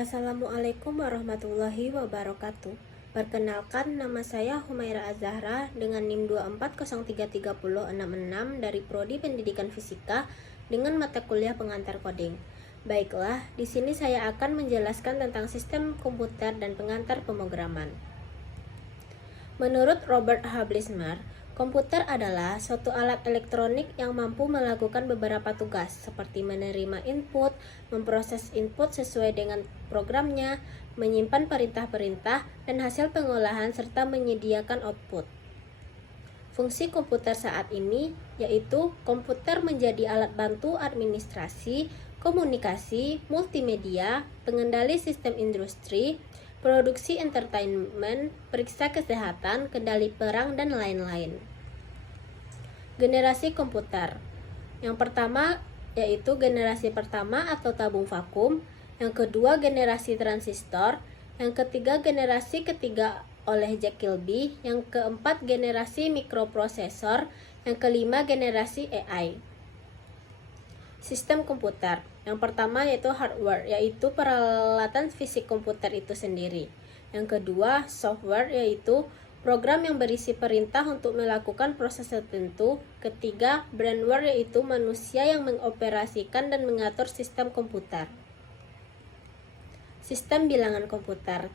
Assalamualaikum warahmatullahi wabarakatuh. Perkenalkan, nama saya Humaira Azahra dengan NIM 240330066 dari Prodi Pendidikan Fisika dengan mata kuliah pengantar coding. Baiklah, di sini saya akan menjelaskan tentang sistem komputer dan pengantar pemrograman. Menurut Robert H. Blismer, komputer adalah suatu alat elektronik yang mampu melakukan beberapa tugas, seperti menerima input, memproses input sesuai dengan programnya, menyimpan perintah-perintah, dan hasil pengolahan serta menyediakan output. Fungsi komputer saat ini yaitu komputer menjadi alat bantu administrasi, komunikasi, multimedia, pengendali sistem industri, produksi entertainment, periksa kesehatan, kendali perang, dan lain-lain. Generasi komputer. Yang pertama yaitu generasi pertama atau tabung vakum, yang kedua generasi transistor, yang ketiga generasi ketiga oleh Jack Kilby, yang keempat generasi mikroprosesor, yang kelima generasi AI. Sistem komputer. Yang pertama yaitu hardware, yaitu peralatan fisik komputer itu sendiri. Yang kedua, software, yaitu program yang berisi perintah untuk melakukan proses tertentu. Ketiga, brainware, yaitu manusia yang mengoperasikan dan mengatur sistem komputer. Sistem bilangan komputer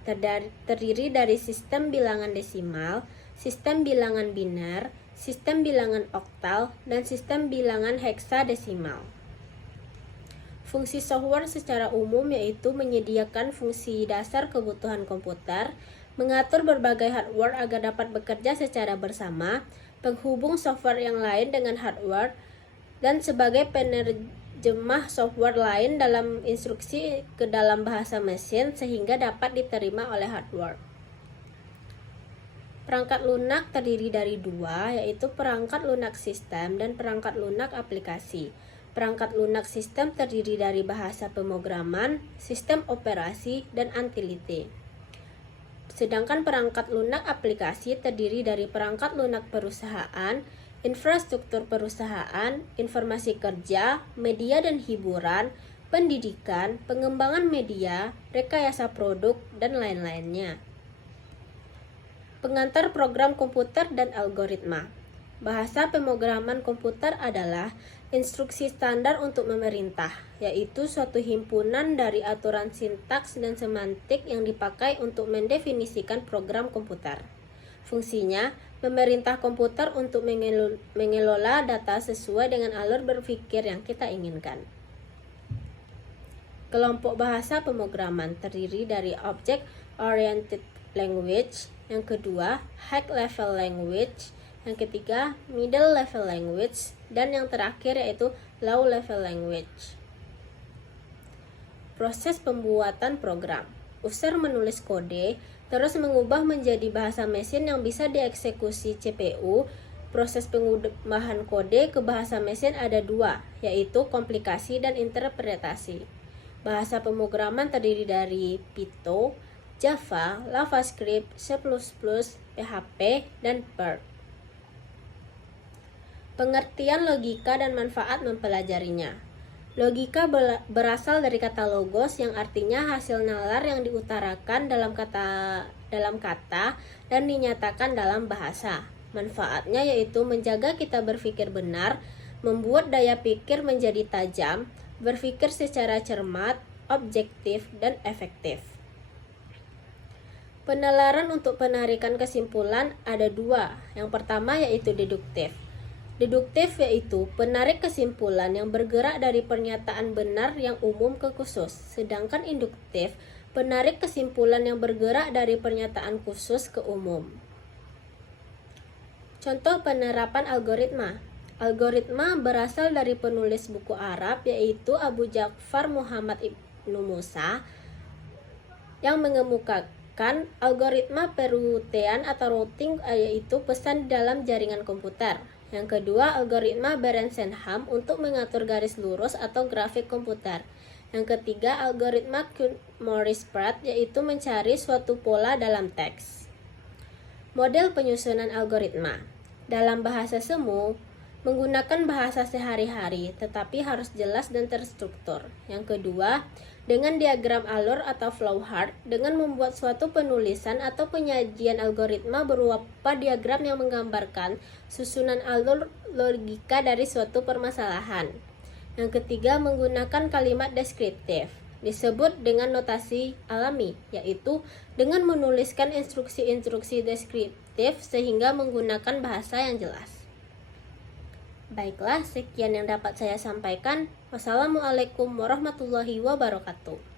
terdiri dari sistem bilangan desimal, sistem bilangan biner, sistem bilangan oktal, dan sistem bilangan heksadesimal. Fungsi software secara umum yaitu menyediakan fungsi dasar kebutuhan komputer, mengatur berbagai hardware agar dapat bekerja secara bersama, penghubung software yang lain dengan hardware, dan sebagai penerjemah software lain dalam instruksi ke dalam bahasa mesin sehingga dapat diterima oleh hardware. Perangkat lunak terdiri dari dua, yaitu perangkat lunak sistem dan perangkat lunak aplikasi. Perangkat lunak sistem terdiri dari bahasa pemrograman, sistem operasi, dan utility. Sedangkan perangkat lunak aplikasi terdiri dari perangkat lunak perusahaan, infrastruktur perusahaan, informasi kerja, media dan hiburan, pendidikan, pengembangan media, rekayasa produk, dan lain-lainnya. Pengantar program komputer dan algoritma. Bahasa pemrograman komputer adalah instruksi standar untuk memerintah, yaitu suatu himpunan dari aturan sintaks dan semantik yang dipakai untuk mendefinisikan program komputer. Fungsinya, memerintah komputer untuk mengelola data sesuai dengan alur berpikir yang kita inginkan. Kelompok bahasa pemrograman terdiri dari Object Oriented Language, yang kedua High Level Language, yang ketiga Middle Level Language, dan yang terakhir yaitu Low Level Language. Proses pembuatan program. User menulis kode, terus mengubah menjadi bahasa mesin yang bisa dieksekusi CPU. Proses pengubahan kode ke bahasa mesin ada dua, yaitu komplikasi dan interpretasi. Bahasa pemrograman terdiri dari Python, Java, JavaScript, C++, PHP, dan Perl. Pengertian logika dan manfaat mempelajarinya. Logika berasal dari kata logos yang artinya hasil nalar yang diutarakan dalam kata dan dinyatakan dalam bahasa. Manfaatnya yaitu menjaga kita berpikir benar, membuat daya pikir menjadi tajam, berpikir secara cermat, objektif, dan efektif. Penalaran untuk penarikan kesimpulan ada dua. Yang pertama yaitu deduktif. Deduktif yaitu penarik kesimpulan yang bergerak dari pernyataan benar yang umum ke khusus. Sedangkan induktif, penarik kesimpulan yang bergerak dari pernyataan khusus ke umum. Contoh penerapan algoritma. Algoritma berasal dari penulis buku Arab yaitu Abu Ja'far Muhammad Ibnu Musa yang mengemukakan algoritma perutean atau routing, yaitu pesan di dalam jaringan komputer. Yang kedua, algoritma Berensenham untuk mengatur garis lurus atau grafik komputer. Yang ketiga, algoritma Morris-Pratt yaitu mencari suatu pola dalam teks. Model penyusunan algoritma. Dalam bahasa semu, menggunakan bahasa sehari-hari, tetapi harus jelas dan terstruktur. Yang kedua, dengan diagram alur atau flowchart, dengan membuat suatu penulisan atau penyajian algoritma berupa diagram yang menggambarkan susunan alur logika dari suatu permasalahan. Yang ketiga, menggunakan kalimat deskriptif, disebut dengan notasi alami, yaitu dengan menuliskan instruksi-instruksi deskriptif sehingga menggunakan bahasa yang jelas. Baiklah, sekian yang dapat saya sampaikan. Wassalamualaikum warahmatullahi wabarakatuh.